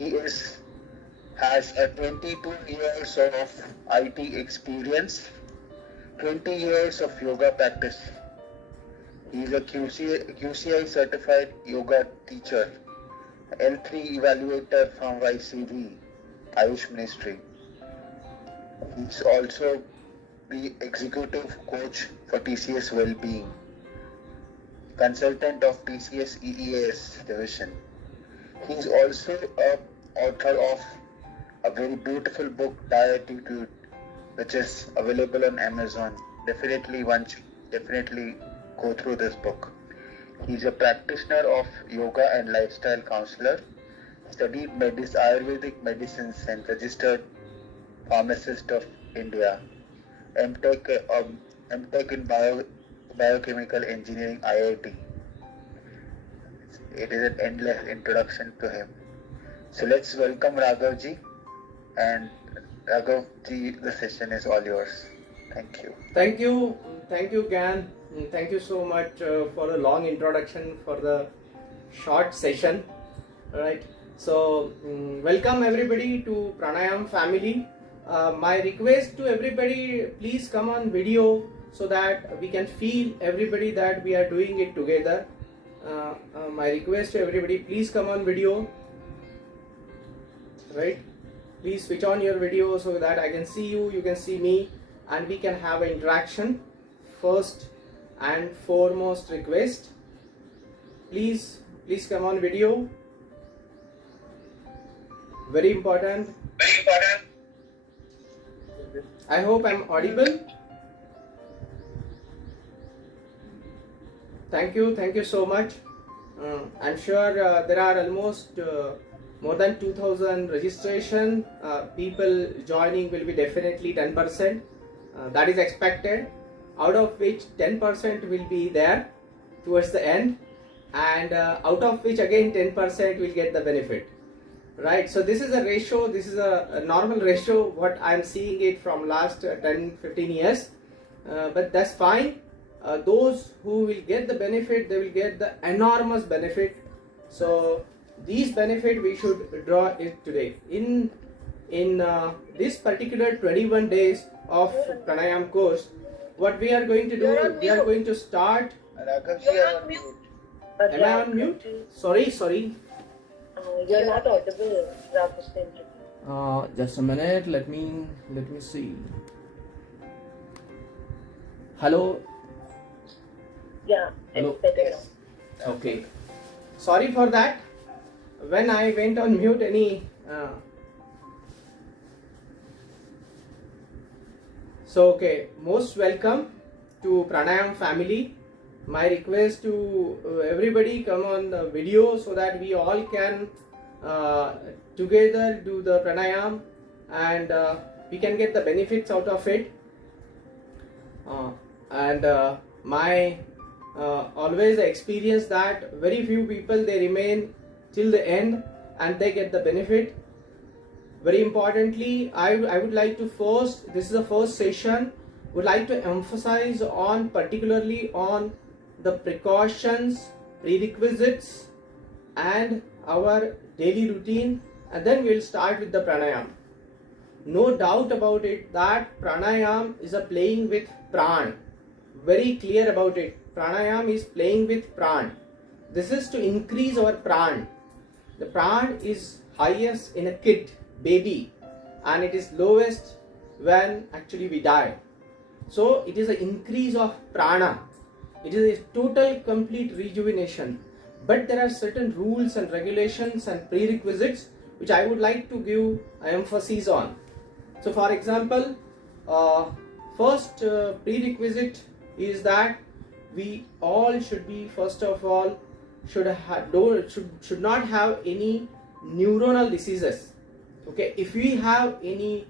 Has a 22 years of IT experience, 20 years of yoga practice. He is a QCI certified yoga teacher, L3 evaluator from YCV, Ayush Ministry. He's also the executive coach for TCS Wellbeing, consultant of TCS EEAS division. He's also an author of a very beautiful book, Dyttitude, which is available on Amazon. Definitely go through this book. He's a practitioner of yoga and lifestyle counselor, studied Ayurvedic medicines and registered Pharmacist of India, M.Tech in Biochemical Engineering, IIT. It is an endless introduction to him. So let's welcome Raghavji, and Raghavji, the session is all yours. Thank you. Thank you, Gan. Thank you so much for the long introduction for the short session. All right. So welcome everybody to Pranayam family. My request to everybody, please come on video so that we can feel everybody that we are doing it together. My request to everybody, please come on video. Right? Please switch on your video so that I can see you, you can see me, and we can have an interaction. First and foremost request, please come on video. Very important. I hope I'm audible. Thank you so much. I'm sure there are almost more than 2000 registration. People joining will be definitely 10%. That is expected, out of which 10% will be there towards the end, and out of which again 10% will get the benefit. Right, so this is a ratio, this is a normal ratio, what I'm seeing it from last 10-15 years, but that's fine. Those who will get the benefit, they will get the enormous benefit. So these benefit we should draw it today. In this particular 21 days of Pranayam course, what we are going to do, we are going to start. Raghavji, are on mute. Am I on mute? Sorry. You're not audible, Raghavendra. Just a minute. Let me see. Hello. Yeah, Hello. it's better now. Okay. Sorry for that. When I went on mute, So okay, most welcome to Pranayam family. My request to everybody, come on the video so that we all can together do the pranayam, and we can get the benefits out of it. My always experience that very few people, they remain till the end and they get the benefit. Very importantly, I would like to first, this is the first session, would like to emphasize on particularly on the precautions, prerequisites, and our daily routine, and then we'll start with the pranayam. No doubt about it that pranayam is a playing with pran. Very clear about it. Pranayam is playing with pran. This is to increase our pran. The pran is highest in a kid, baby, and it is lowest when actually we die. So it is an increase of prana. It is a total complete rejuvenation. But there are certain rules and regulations and prerequisites which I would like to give emphasis on. So for example, first prerequisite is that we all should be, first of all, should not have any neuronal diseases. Okay, if we have any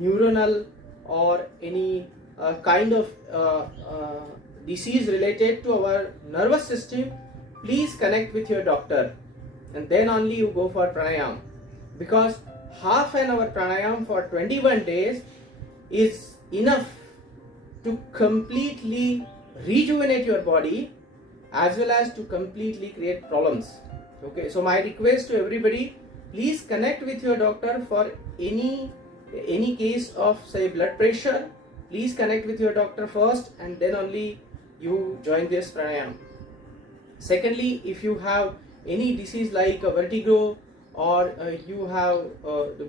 neuronal or any kind of disease related to our nervous system, please connect with your doctor, and then only you go for pranayam, because half an hour pranayam for 21 days is enough to completely rejuvenate your body as well as to completely create problems. Okay, so my request to everybody, please connect with your doctor for any case of say blood pressure. Please connect with your doctor first and then only you join this pranayam. Secondly, if you have any disease like a vertigo, or you have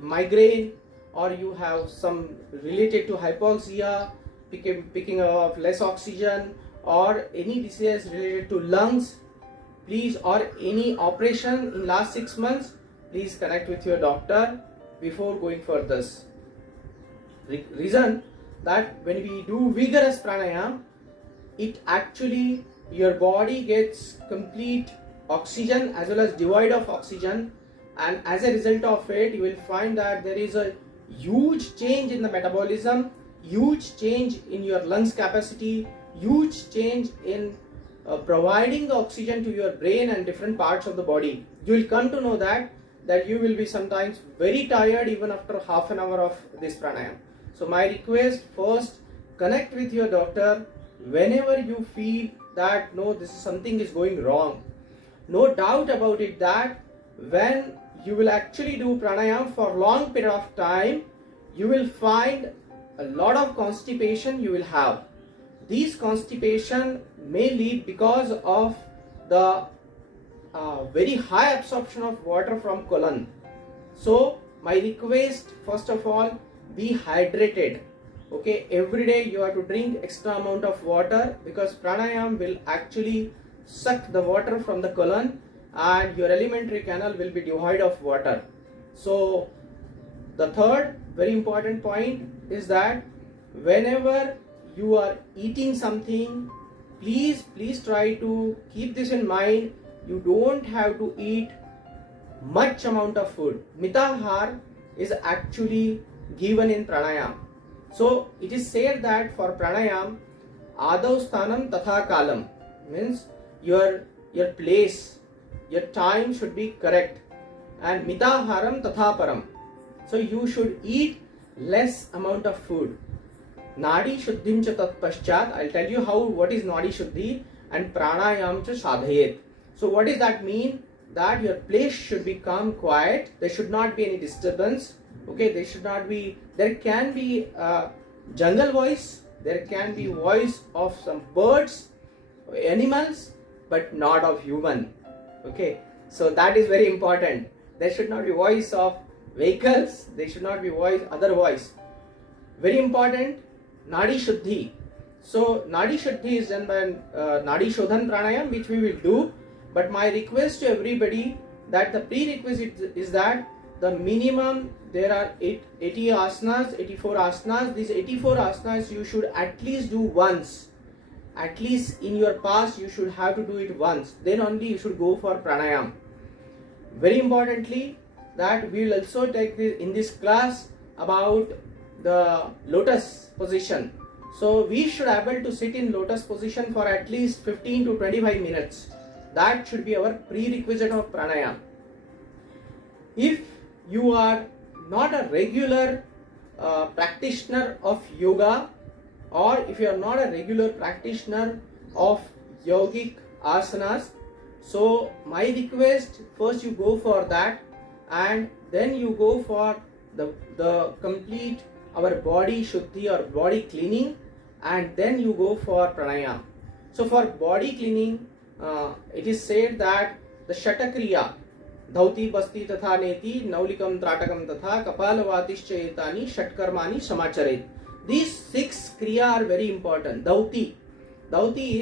migraine, or you have some related to hypoxia, picking of less oxygen, or any disease related to lungs, please, or any operation in last 6 months, please connect with your doctor before going for this. Reason that when we do vigorous pranayam, it actually your body gets complete oxygen as well as devoid of oxygen, and as a result of it you will find that there is a huge change in the metabolism, huge change in your lungs capacity, huge change in providing the oxygen to your brain and different parts of the body. You will come to know that you will be sometimes very tired even after half an hour of this pranayam. So my request, first connect with your doctor whenever you feel that no, this is something is going wrong. No doubt about it that when you will actually do pranayam for long period of time, you will find a lot of constipation you will have. These constipation may lead because of the very high absorption of water from colon. So my request, first of all, be hydrated. Okay, every day you have to drink extra amount of water, because pranayam will actually suck the water from the colon and your alimentary canal will be devoid of water. So the third very important point is that whenever you are eating something, please try to keep this in mind. You don't have to eat much amount of food. Mitahar is actually given in pranayam. So it is said that for pranayam, adau sthanam tatha kalam, means your place, your time should be correct, and mitaharam tatha param. So you should eat less amount of food. Nadi shuddhim cha tat paschat. I'll tell you what is nadi shuddhi and pranayam cha sadhayet. So what does that mean? That your place should be calm, quiet. There should not be any disturbance. Okay, there can be jungle voice, there can be voice of some birds, animals, but not of human. Okay, so that is very important. There should not be voice of vehicles, there should not be other voice. Very important, Nadi Shuddhi. So Nadi Shuddhi is done by Nadi Shodhan Pranayam, which we will do. But my request to everybody that the prerequisite is that the minimum, there are 80 asanas, 84 asanas. These 84 asanas you should at least do once. At least in your past you should have to do it once. Then only you should go for pranayam. Very importantly, that we will also take in this class about the lotus position. So we should able to sit in lotus position for at least 15 to 25 minutes. That should be our prerequisite of pranayam. If you are not a regular practitioner of yoga, or if you are not a regular practitioner of yogic asanas, so my request, first you go for that, and then you go for the complete our body shuddhi or body cleaning, and then you go for pranayam. So for body cleaning, it is said that the shatakriya, dhauti basti tatha neti naulikam tratakam tatha kapalavatischa etani shatkarmani samacharet. These 6 kriya are very important. Dhauti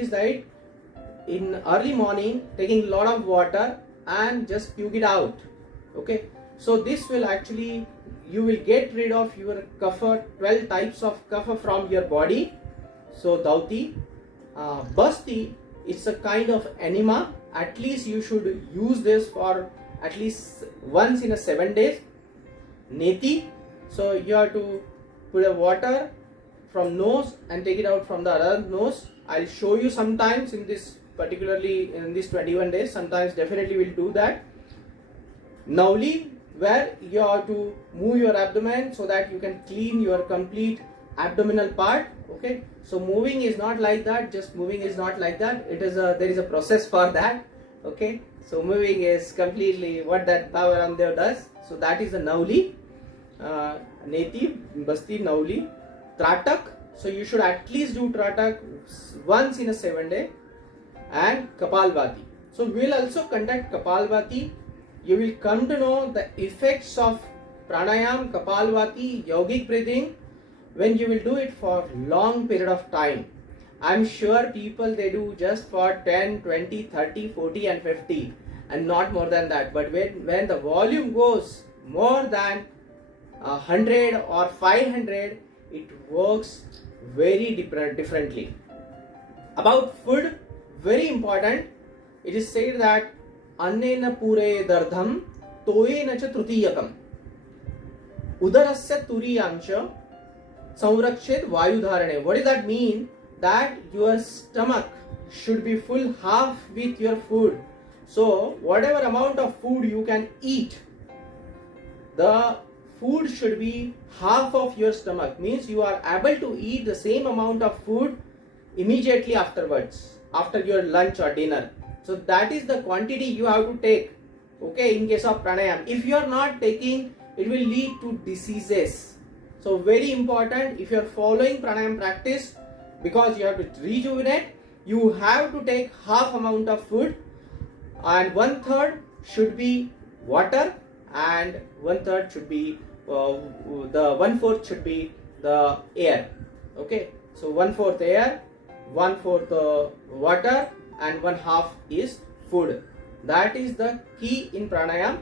is that in early morning taking a lot of water and just puke it out. Okay, so this will actually, you will get rid of your kapha, 12 types of kapha from your body. So dhauti. Basti, it's a kind of enema. At least you should use this for at least once in a 7 days. Neti, so you have to put a water from nose and take it out from the other nose. I'll show you sometimes in this, particularly in these 21 days, sometimes definitely we'll do that. Nauli, where you have to move your abdomen so that you can clean your complete abdominal part. Okay, so moving is not like that, just moving is not like that. There is a process for that. Okay, So moving is completely what that Baba Ramdev does. So that is a Nauli, Neti, Basti, Nauli, Tratak. So you should at least do Tratak once in a 7 day, and Kapalbhati. So we will also conduct Kapalbhati. You will come to know the effects of Pranayam, Kapalbhati, yogic breathing when you will do it for long period of time. I'm sure people, they do just for 10, 20, 30, 40 and 50 and not more than that. But when the volume goes more than 100 or 500, it works very differently. About food, very important. It is said that annena pure dardham toyena cha trutiyakam udarasya turiyancha संरक्षित वायु धारणे. What does that mean? That your stomach should be full half with your food. So whatever amount of food you can eat, the food should be half of your stomach. Means you are able to eat the same amount of food immediately afterwards, after your lunch or dinner. So that is the quantity you have to take. Okay, in case of pranayam. If you are not taking, it will lead to diseases. So very important, if you are following pranayam practice, because you have to rejuvenate, you have to take half amount of food, and 1/3 should be water, and 1/3 should be the 1/4 should be the air. Okay, so 1/4 air, 1/4 water, and 1/2 is food. That is the key in pranayam.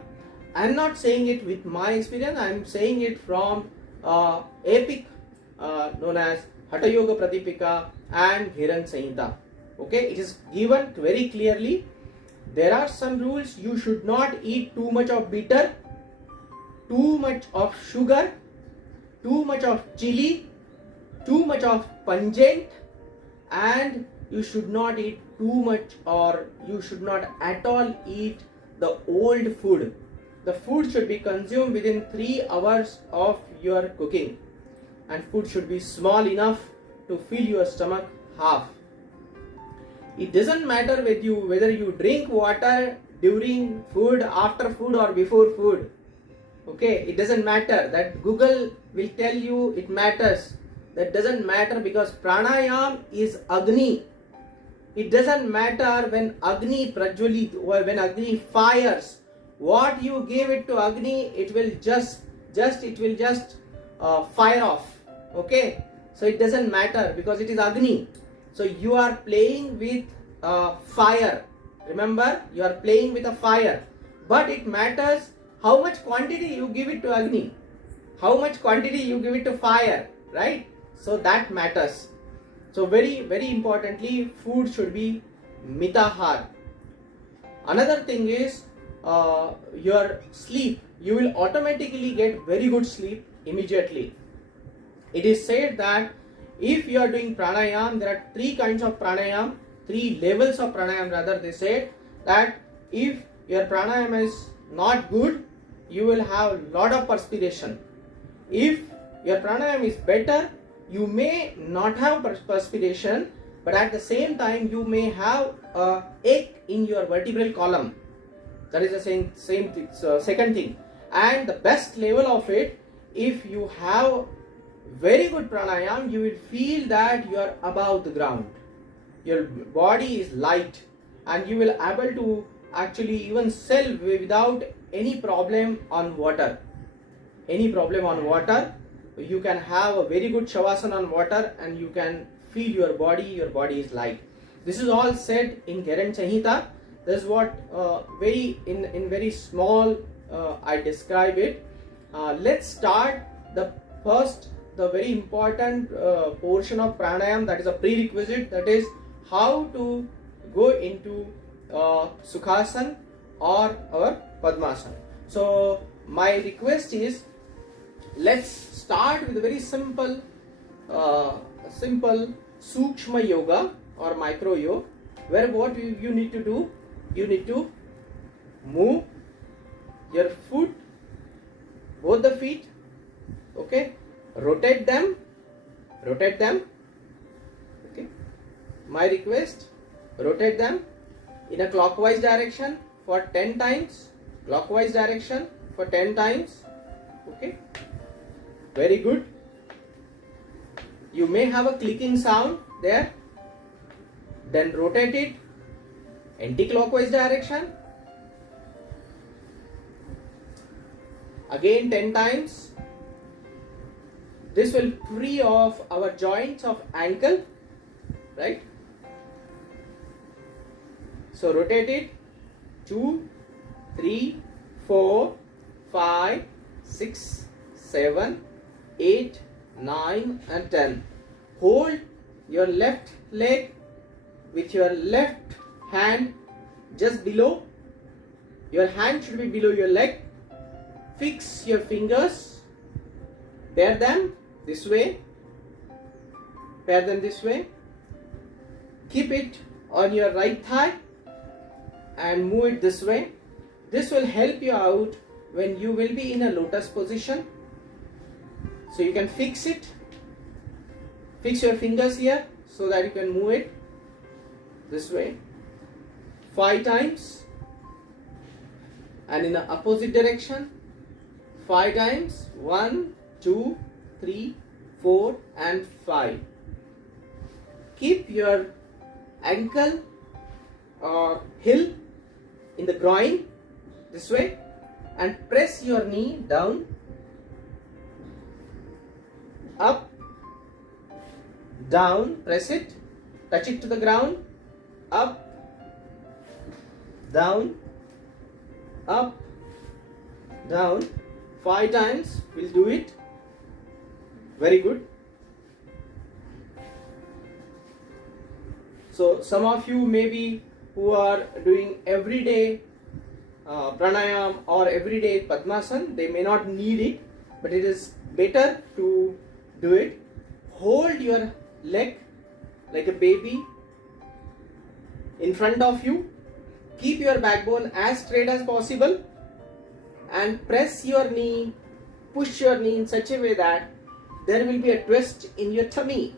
I am not saying it with my experience. I am saying it from epic known as Hatha Yoga Pratipika and Hiran Samhita. Okay, it is given very clearly. There are some rules. You should not eat too much of bitter, too much of sugar, too much of chili, too much of pungent, and you should not eat too much, or you should not at all eat the old food. The food should be consumed within 3 hours of your cooking, and food should be small enough to fill your stomach half. It doesn't matter whether you drink water during food, after food, or before food. Okay, it doesn't matter. That Google will tell you it matters. That doesn't matter, because pranayam is Agni. It doesn't matter when Agni prajwalit, or when Agni fires. What you give it to Agni, it will just fire off. Okay, so it doesn't matter, because it is Agni. So you are playing with fire. Remember, you are playing with a fire. But it matters how much quantity you give it to Agni, how much quantity you give it to fire, right? So that matters. So very, very importantly, food should be mitahar. Another thing is your sleep. You will automatically get very good sleep immediately. It is said that if you are doing pranayam, there are 3 kinds of pranayam, 3 levels of pranayam rather. They said that if your pranayam is not good, you will have lot of perspiration. If your pranayam is better, you may not have perspiration, but at the same time you may have a ache in your vertebral column. That is the same second thing. And the best level of it, if you have very good pranayam, you will feel that you are above the ground. Your body is light, and you will able to actually even sail without any problem on water. You can have a very good shavasana on water, and you can feel your body is light. This is all said in Hiran Samhita. This is what in very small I describe it. Let's start the very important portion of pranayam, that is a prerequisite, that is how to go into Sukhasana or our Padmasana. So my request is, let's start with a very simple Sukshma Yoga or micro yoga, where what you need to do, you need to move your foot, both the feet, okay, rotate them, okay. My request, rotate them in a clockwise direction for 10 times, clockwise direction for 10 times. Okay, very good. You may have a clicking sound there. Then rotate it anti-clockwise direction. Again 10 times. This will free off our joints of ankle, right? So rotate it 2, 3, 4, 5, 6, 7, 8, 9 and 10. Hold your left leg with your left hand just below. Your hand should be below your leg. Fix your fingers. Pair them this way. Pair them this way. Keep it on your right thigh and move it this way. This will help you out when you will be in a lotus position. So you can fix it. Fix your fingers here so that you can move it this way 5 times, and in the opposite direction 5 times. 1, 2, 3, 4 and 5. Keep your ankle or heel in the groin this way and press your knee down, up, down, press it, touch it to the ground, up, down, up, down 5 times. We'll do it. Very good. So some of you maybe who are doing everyday pranayam or everyday padmasana, they may not need it, but it is better to do it. Hold your leg like a baby in front of you. Keep your backbone as straight as possible and press your knee, push your knee in such a way that there will be a twist in your tummy.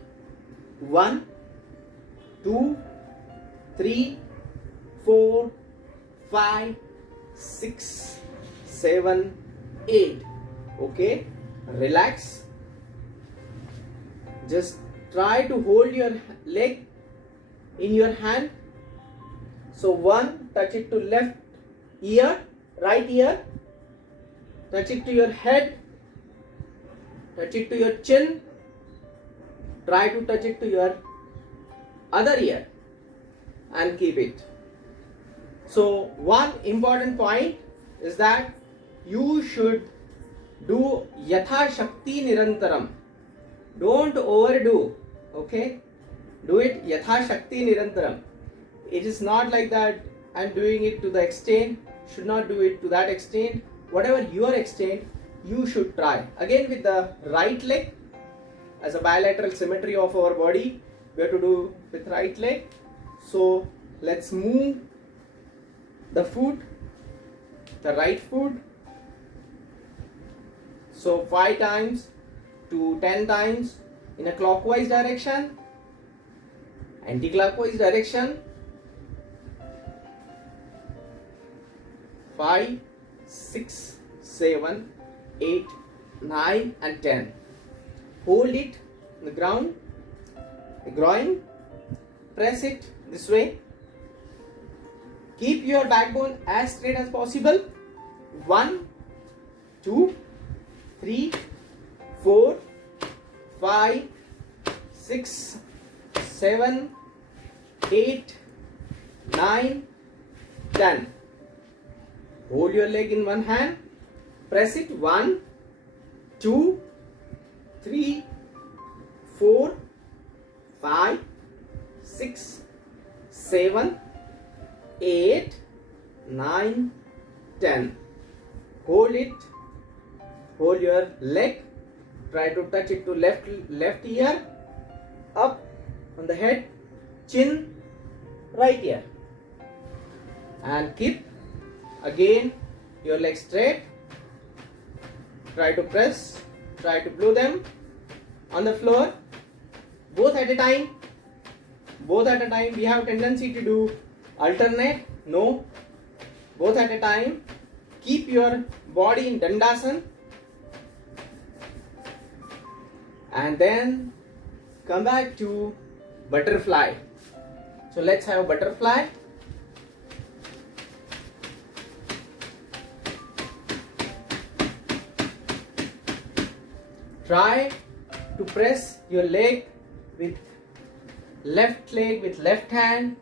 1, 2, 3, 4, 5, 6, 7, 8. Okay, relax. Just try to hold your leg in your hand. So 1, touch it to left ear, right ear, touch it to your head, touch it to your chin, try to touch it to your other ear and keep it. So one important point is that you should do yatha shakti nirantaram. Don't overdo, okay? Do it yatha shakti nirantaram. It is not like that I'm doing it to the extent, should not do it to that extent. Whatever your extent, you should try. Again with the right leg, as a bilateral symmetry of our body, we have to do with right leg. So let's move the foot, the right foot. So 5 times to 10 times in a clockwise direction, anti-clockwise direction. 5, 6, 7, 8, 9 and 10. Hold it on the ground, the groin, press it this way. Keep your backbone as straight as possible. 1, 2, 3, 4, 5, 6, 7, 8, 9, 10. Hold your leg in one hand, press it. 1, 2, 3, 4, 5, 6, 7, 8, 9, 10. Hold it. Hold your leg. Try to touch it to left ear, up on the head, chin, right ear, and keep again your legs straight. Try to press, try to blow them on the floor, both at a time. Both at a time. We have tendency to do alternate. No, both at a time. Keep your body in Dandasana. And then come back to butterfly. So let's have butterfly. Try to press your leg with left leg with left hand.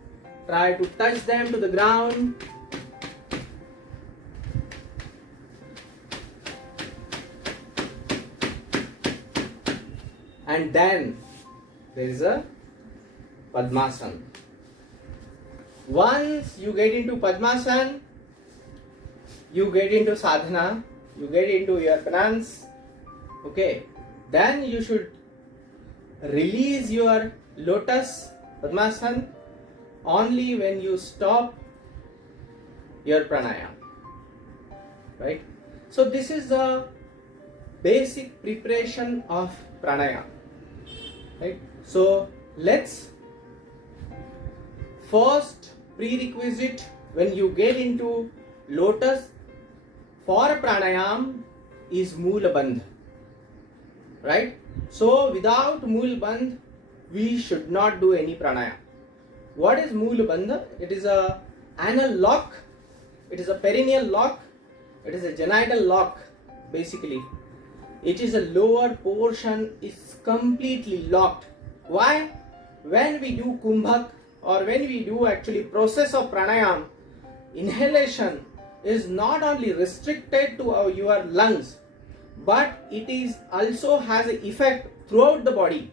Try to touch them to the ground. And then there is a Padmasana. Once you get into Padmasana, you get into sadhana, you get into your penance. Okay, then you should release your lotus Padmasana only when you stop your pranayam. Right? So this is the basic preparation of pranayam. Right? So let's first prerequisite when you get into lotus for pranayam is Moola bandha. Right? So without Moola bandha we should not do any pranayam. What is Moola bandha? It is a anal lock, it is a perineal lock, it is a genital lock basically. It is a lower portion is completely locked. Why? When we do kumbhak or when we do actually process of pranayam, inhalation is not only restricted to your lungs, but it is also has an effect throughout the body.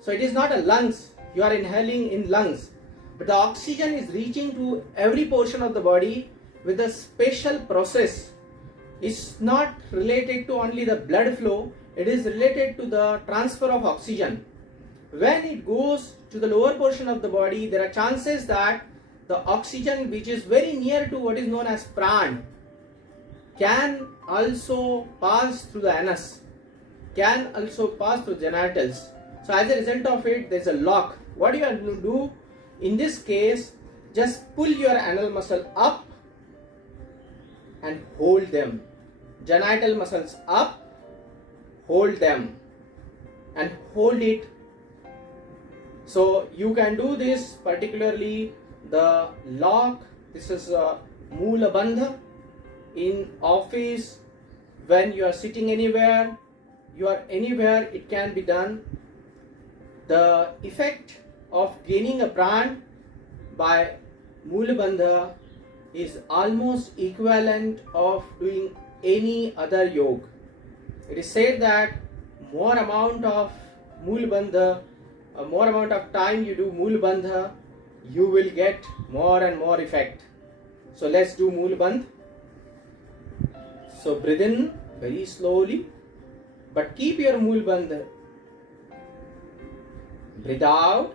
So it is not a lungs, you are inhaling in lungs, but the oxygen is reaching to every portion of the body with a special process. It's not related to only the blood flow, it is related to the transfer of oxygen. When it goes to the lower portion of the body, there are chances that the oxygen which is very near to what is known as pran can also pass through the anus, can also pass through genitals. So as a result of it, there is a lock. What you have to do in this case, just pull your anal muscle up and hold them. Genital muscles up, hold them and hold it. So you can do this particularly the lock. This is a Moola bandha in office, when you are sitting anywhere, you are anywhere, it can be done. The effect of gaining a pran by Moola bandha is almost equivalent of doing any other yoga. It is said that more amount of Moola bandha, more amount of time you do Moola bandha, you will get more and more effect. So let's do Moola bandha. So breathe in very slowly, but keep your Moola bandha. Breathe out.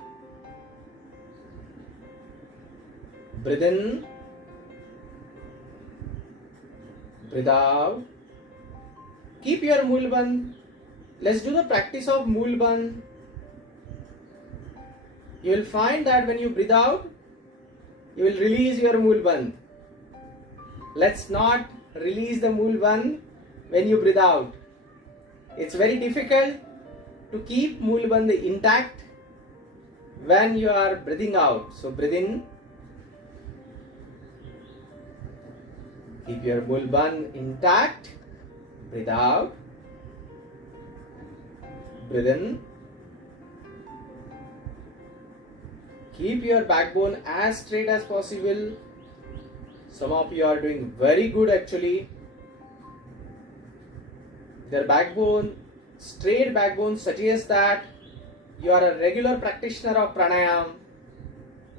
Breathe in. Breathe out. Keep your Moola bandha. Let's do the practice of Moola bandha. You will find that when you breathe out, you will release your Moola bandha. Let's not release the Moola bandha when you breathe out. It's very difficult to keep Moola bandha intact when you are breathing out. So breathe in. Keep your Moola bandha intact. Breathe out. Breathe in. Keep your backbone as straight as possible. Some of you are doing very good actually. Their backbone, straight backbone suggests that you are a regular practitioner of pranayam.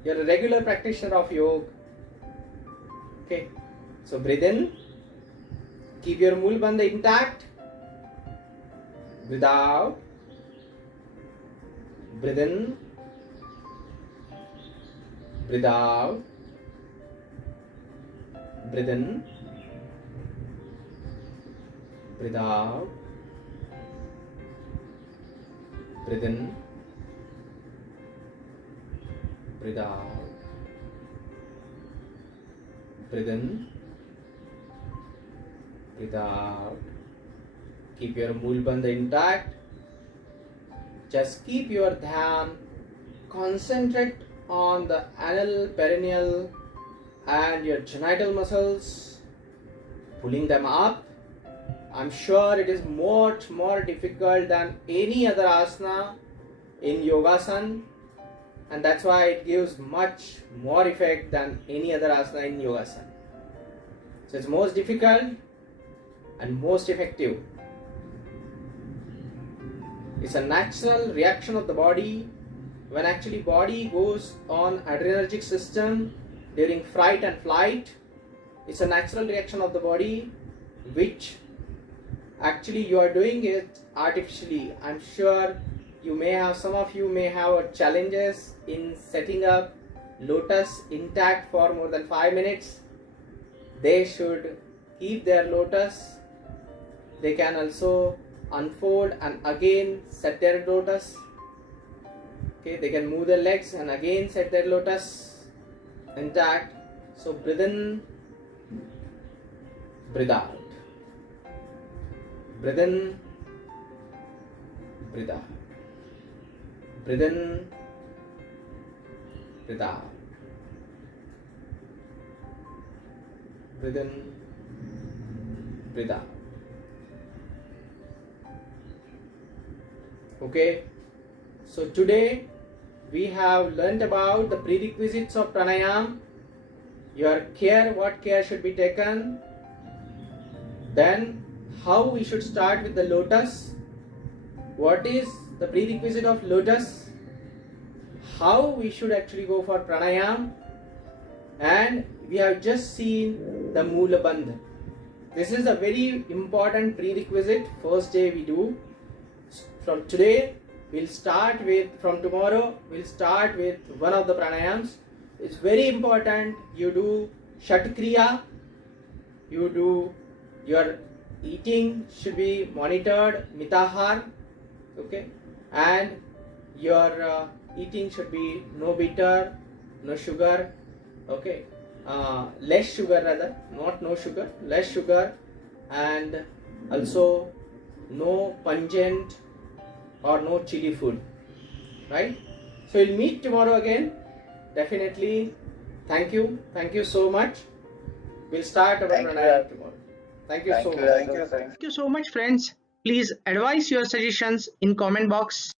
You are a regular practitioner of yoga. Okay. So breathe in. Keep your Moola bandha intact. Breathe out. Breathe in. Breathe out. Breathe in. Breathe out. Breathe in. Breathe out. breathe in, breathe out. Keep your Mool bandha intact. Just keep your dhyan, concentrate on the anal, perineal and your genital muscles, pulling them up. I'm sure it is much more difficult than any other asana in yogasana, and that's why it gives much more effect than any other asana in yogasana. So it's most difficult and most effective. It's a natural reaction of the body when actually body goes on adrenergic system during fright and flight. It's a natural reaction of the body which actually you are doing it artificially. I'm sure some of you may have challenges in setting up lotus intact for more than 5 minutes. They should keep their lotus. They can also unfold and again set their lotus. Okay, they can move their legs and again set their lotus intact. So breathe in, breathe out. Breathe in, breathe out. Breathe in, breathe out. Breathe in, breathe out. Okay, so today we have learnt about the prerequisites of pranayam, your care, what care should be taken, then how we should start with the lotus, what is the prerequisite of lotus, how we should actually go for pranayam, and we have just seen the Moola bandha. This is a very important prerequisite. First day we do. From today, from tomorrow, we'll start with one of the pranayams. It's very important you do shat kriya, you do your eating should be monitored, mitahar, okay, and your eating should be no bitter, no sugar, okay, less sugar rather, not no sugar, less sugar, and also no pungent or no chili food, right? So we'll meet tomorrow again, definitely. Thank you so much. We'll start our pranayam tomorrow. Thank you so much. Thank you. Thank you so much, friends. Please advise your suggestions in comment box.